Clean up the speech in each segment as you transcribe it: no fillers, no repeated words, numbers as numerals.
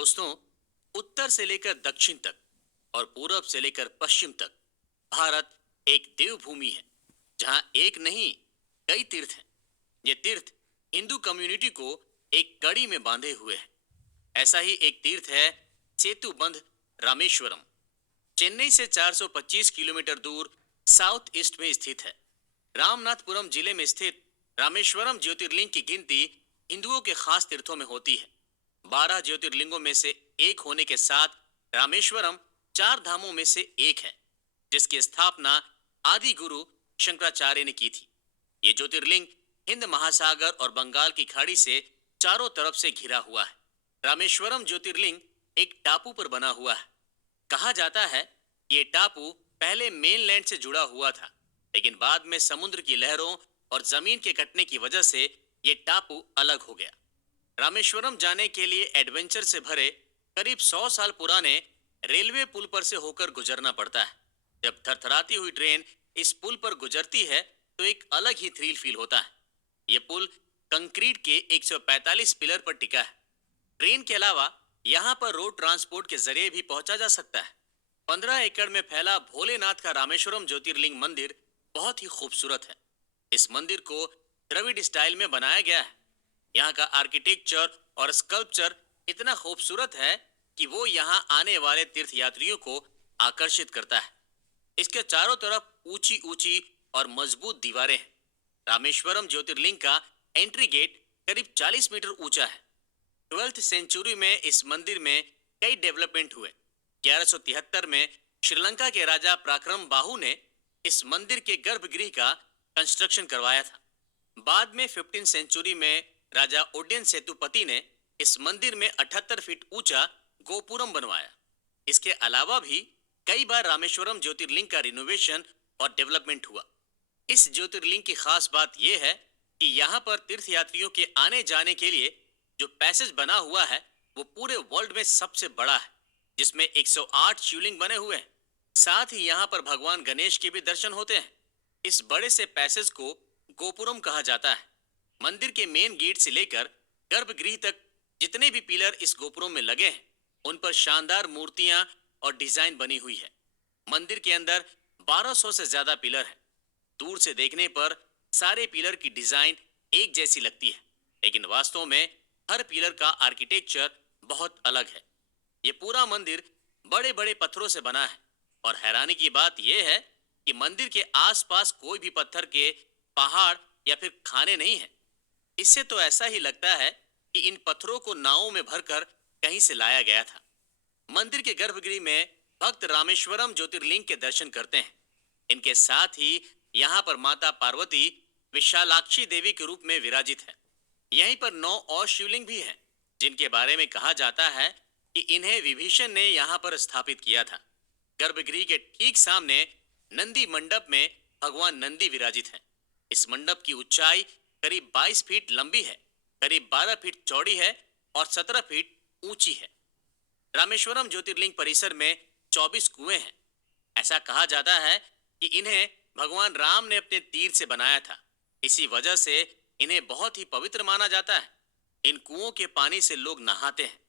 दोस्तों, उत्तर से लेकर दक्षिण तक और पूरब से लेकर पश्चिम तक भारत एक देवभूमि है जहां एक नहीं कई तीर्थ हैं। ये तीर्थ हिंदू कम्युनिटी को एक कड़ी में बांधे हुए हैं। ऐसा ही एक तीर्थ है सेतुबंध रामेश्वरम। चेन्नई से 425 किलोमीटर दूर साउथ ईस्ट में स्थित है। रामनाथपुरम जिले में स्थित रामेश्वरम ज्योतिर्लिंग की गिनती हिंदुओं के खास तीर्थों में होती है। 12 ज्योतिर्लिंगों में से एक होने के साथ रामेश्वरम 4 धामों में से एक है, जिसकी स्थापना आदि गुरु शंकराचार्य ने की थी। ये ज्योतिर्लिंग हिंद महासागर और बंगाल की खाड़ी से चारों तरफ से घिरा हुआ है। रामेश्वरम ज्योतिर्लिंग एक टापू पर बना हुआ है। कहा जाता है ये टापू पहले मेनलैंड से जुड़ा हुआ था, लेकिन बाद में समुद्र की लहरों और जमीन के कटने की वजह से ये टापू अलग हो गया। रामेश्वरम जाने के लिए एडवेंचर से भरे करीब 100 साल पुराने रेलवे पुल पर से होकर गुजरना पड़ता है। जब थरथराती हुई ट्रेन इस पुल पर गुजरती है तो एक अलग ही थ्रिल फील होता है। ये पुल कंक्रीट के 145 पिलर पर टिका है। ट्रेन के अलावा यहाँ पर रोड ट्रांसपोर्ट के जरिए भी पहुंचा जा सकता है। 15 एकड़ में फैला भोलेनाथ का रामेश्वरम ज्योतिर्लिंग मंदिर बहुत ही खूबसूरत है। इस मंदिर को द्रविड़ स्टाइल में बनाया गया है। यहाँ का आर्किटेक्चर और स्कल्पचर इतना खूबसूरत है कि वो यहाँ आने वाले तीर्थ यात्रियों को आकर्षित करता है। इसके चारों तरफ ऊंची ऊंची और मजबूत दीवारें हैं। रामेश्वरम ज्योतिर्लिंग का एंट्री गेट करीब 40 मीटर ऊंचा है। 12th सेंचुरी में इस मंदिर में कई डेवलपमेंट हुए। 1173 में श्रीलंका के राजा पराक्रम बाहू ने इस मंदिर के गर्भगृह का कंस्ट्रक्शन करवाया था। बाद में 15th सेंचुरी में राजा ओडेन सेतुपति ने इस मंदिर में 78 फीट ऊंचा गोपुरम बनवाया। इसके अलावा भी कई बार रामेश्वरम ज्योतिर्लिंग का रिनोवेशन और डेवलपमेंट हुआ। इस ज्योतिर्लिंग की खास बात यह है कि यहाँ पर तीर्थयात्रियों के आने जाने के लिए जो पैसेज बना हुआ है वो पूरे वर्ल्ड में सबसे बड़ा है, जिसमें 108 शिवलिंग बने हुए हैं। साथ ही यहाँ पर भगवान गणेश के भी दर्शन होते हैं। इस बड़े से पैसेज को गोपुरम कहा जाता है। मंदिर के मेन गेट से लेकर गर्भगृह तक जितने भी पिलर इस गोपुरम में लगे हैं, उन पर शानदार मूर्तियां और डिजाइन बनी हुई है। मंदिर के अंदर 1200 से ज्यादा पिलर हैं। दूर से देखने पर सारे पिलर की डिजाइन एक जैसी लगती है, लेकिन वास्तव में हर पिलर का आर्किटेक्चर बहुत अलग है। ये पूरा मंदिर बड़े बड़े पत्थरों से बना है और हैरानी की बात यह है कि मंदिर के आसपास कोई भी पत्थर के पहाड़ या फिर खाने नहीं है। इससे तो ऐसा ही लगता है कि इन पत्थरों को नावों में भरकर कहीं से लाया गया था। मंदिर के गर्भगृह में भक्त रामेश्वरम ज्योतिर्लिंग के दर्शन करते हैं। इनके साथ ही यहाँ पर माता पार्वती विशालाक्षी देवी के रूप में विराजित है। यहीं पर 9 और शिवलिंग भी हैं, जिनके बारे में कहा जाता है कि इन्हें विभीषण ने यहाँ पर स्थापित किया था। गर्भगृह के ठीक सामने नंदी मंडप में भगवान नंदी विराजित हैं। इस मंडप की ऊंचाई करीब 22 फीट लंबी है, करीब 12 फीट चौड़ी है और 17 फीट ऊंची है। रामेश्वरम ज्योतिर्लिंग परिसर में 24 कुएं हैं। ऐसा कहा जाता है कि इन्हें भगवान राम ने अपने तीर से बनाया था। इसी वजह से इन्हें बहुत ही पवित्र माना जाता है। इन कुओं के पानी से लोग नहाते हैं।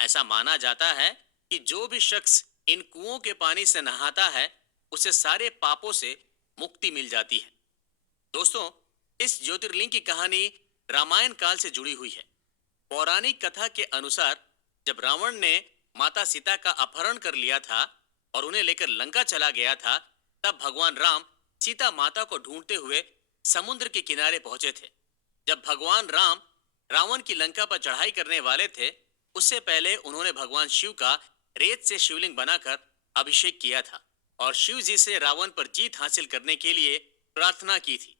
ऐसा माना जाता है कि जो भी शख्स इन कुओं के पानी से नहाता है, उसे सारे पापों से मुक्ति मिल जाती है। दोस्तों, इस ज्योतिर्लिंग की कहानी रामायण काल से जुड़ी हुई है। पौराणिक कथा के अनुसार जब रावण ने माता सीता का अपहरण कर लिया था और उन्हें लेकर लंका चला गया था, तब भगवान राम सीता माता को ढूंढते हुए समुद्र के किनारे पहुंचे थे। जब भगवान राम रावण की लंका पर चढ़ाई करने वाले थे, उससे पहले उन्होंने भगवान शिव का रेत से शिवलिंग बनाकर अभिषेक किया था और शिव जी से रावण पर जीत हासिल करने के लिए प्रार्थना की थी।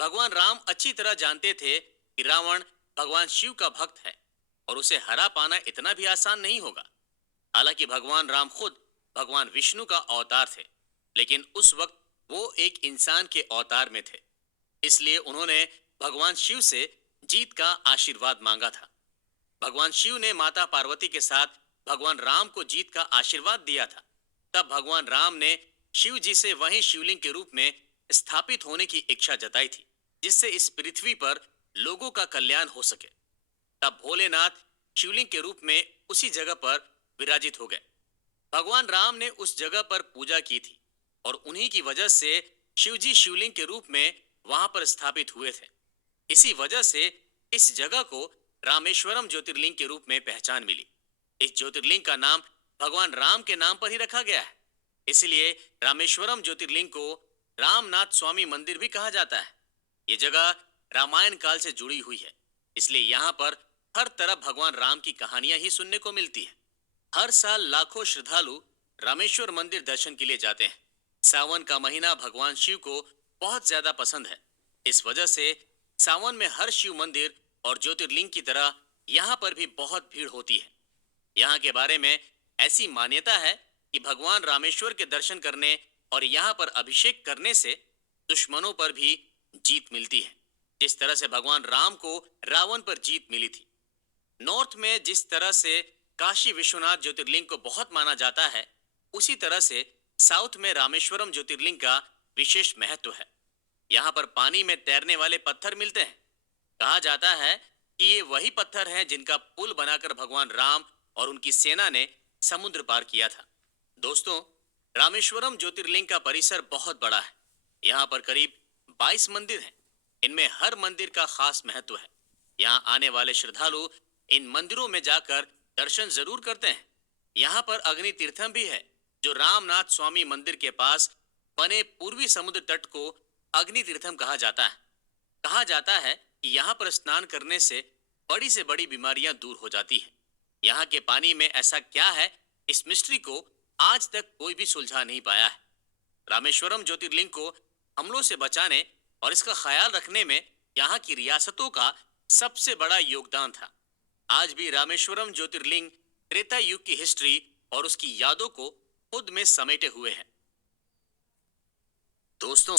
भगवान राम अच्छी तरह जानते थे कि रावण भगवान शिव का भक्त है और उसे हरा पाना इतना भी आसान नहीं होगा। हालांकि भगवान राम खुद भगवान विष्णु का अवतार थे, लेकिन उस वक्त वो एक इंसान के अवतार में थे। इसलिए उन्होंने भगवान शिव से जीत का आशीर्वाद मांगा था। भगवान शिव ने माता पार्वती के साथ भगवान राम को जीत का आशीर्वाद दिया था। तब भगवान राम ने शिव जी से वहीं शिवलिंग के रूप में स्थापित होने की इच्छा जताई थी, जिससे इस पृथ्वी पर लोगों का कल्याण हो सके। तब भोलेनाथ शिवलिंग के रूप में उसी जगह पर विराजित हो गए। भगवान राम ने उस जगह पर पूजा की थी और उन्हीं की वजह से शिवजी शिवलिंग के रूप में वहां पर स्थापित हुए थे। इसी वजह से इस जगह को रामेश्वरम ज्योतिर्लिंग के रूप में पहचान मिली। इस ज्योतिर्लिंग का नाम भगवान राम के नाम पर ही रखा गया है। इसलिए रामेश्वरम ज्योतिर्लिंग को रामनाथ स्वामी मंदिर भी कहा जाता है। ये जगह रामायण काल से जुड़ी हुई है, इसलिए यहाँ पर हर तरफ भगवान राम की कहानियां ही सुनने को मिलती है। हर साल लाखों श्रद्धालु रामेश्वर मंदिर दर्शन के लिए जाते हैं। सावन का महीना भगवान शिव को बहुत ज्यादा पसंद है। इस वजह से सावन में हर शिव मंदिर और ज्योतिर्लिंग की तरह यहाँ पर भी बहुत भीड़ होती है। यहाँ के बारे में ऐसी मान्यता है कि भगवान रामेश्वर के दर्शन करने और यहाँ पर अभिषेक करने से दुश्मनों पर भी जीत मिलती है, जिस तरह से भगवान राम को रावण पर जीत मिली थी। नॉर्थ में जिस तरह से काशी विश्वनाथ ज्योतिर्लिंग को बहुत माना जाता है, उसी तरह से साउथ में रामेश्वरम ज्योतिर्लिंग का विशेष महत्व है। यहाँ पर पानी में तैरने वाले पत्थर मिलते हैं। कहा जाता है कि ये वही पत्थर हैं जिनका पुल बनाकर भगवान राम और उनकी सेना ने समुद्र पार किया था। दोस्तों, रामेश्वरम ज्योतिर्लिंग का परिसर बहुत बड़ा है। यहाँ पर करीब 22 मंदिर हैं। इनमें हर मंदिर का खास महत्व है। यहाँ आने वाले श्रद्धालु इन मंदिरों में जाकर दर्शन जरूर करते हैं। यहाँ पर अग्नि तीर्थम भी है, जो रामनाथ स्वामी मंदिर के पास बने पूर्वी समुद्र तट को अग्नि तीर्थम कहा जाता है। कहा जाता है कि यहाँ पर स्नान करने से बड़ी से बड़ी बीमारियां दूर हो जाती है। यहाँ के पानी में ऐसा क्या है, इस मिस्ट्री को आज तक कोई भी सुलझा नहीं पाया है। रामेश्वरम ज्योतिर्लिंग को हमलों से बचाने और इसका ख्याल रखने में यहाँ की रियासतों का सबसे बड़ा योगदान था। आज भी रामेश्वरम ज्योतिर्लिंग त्रेता युग की हिस्ट्री और उसकी यादों को खुद में समेटे हुए है। दोस्तों,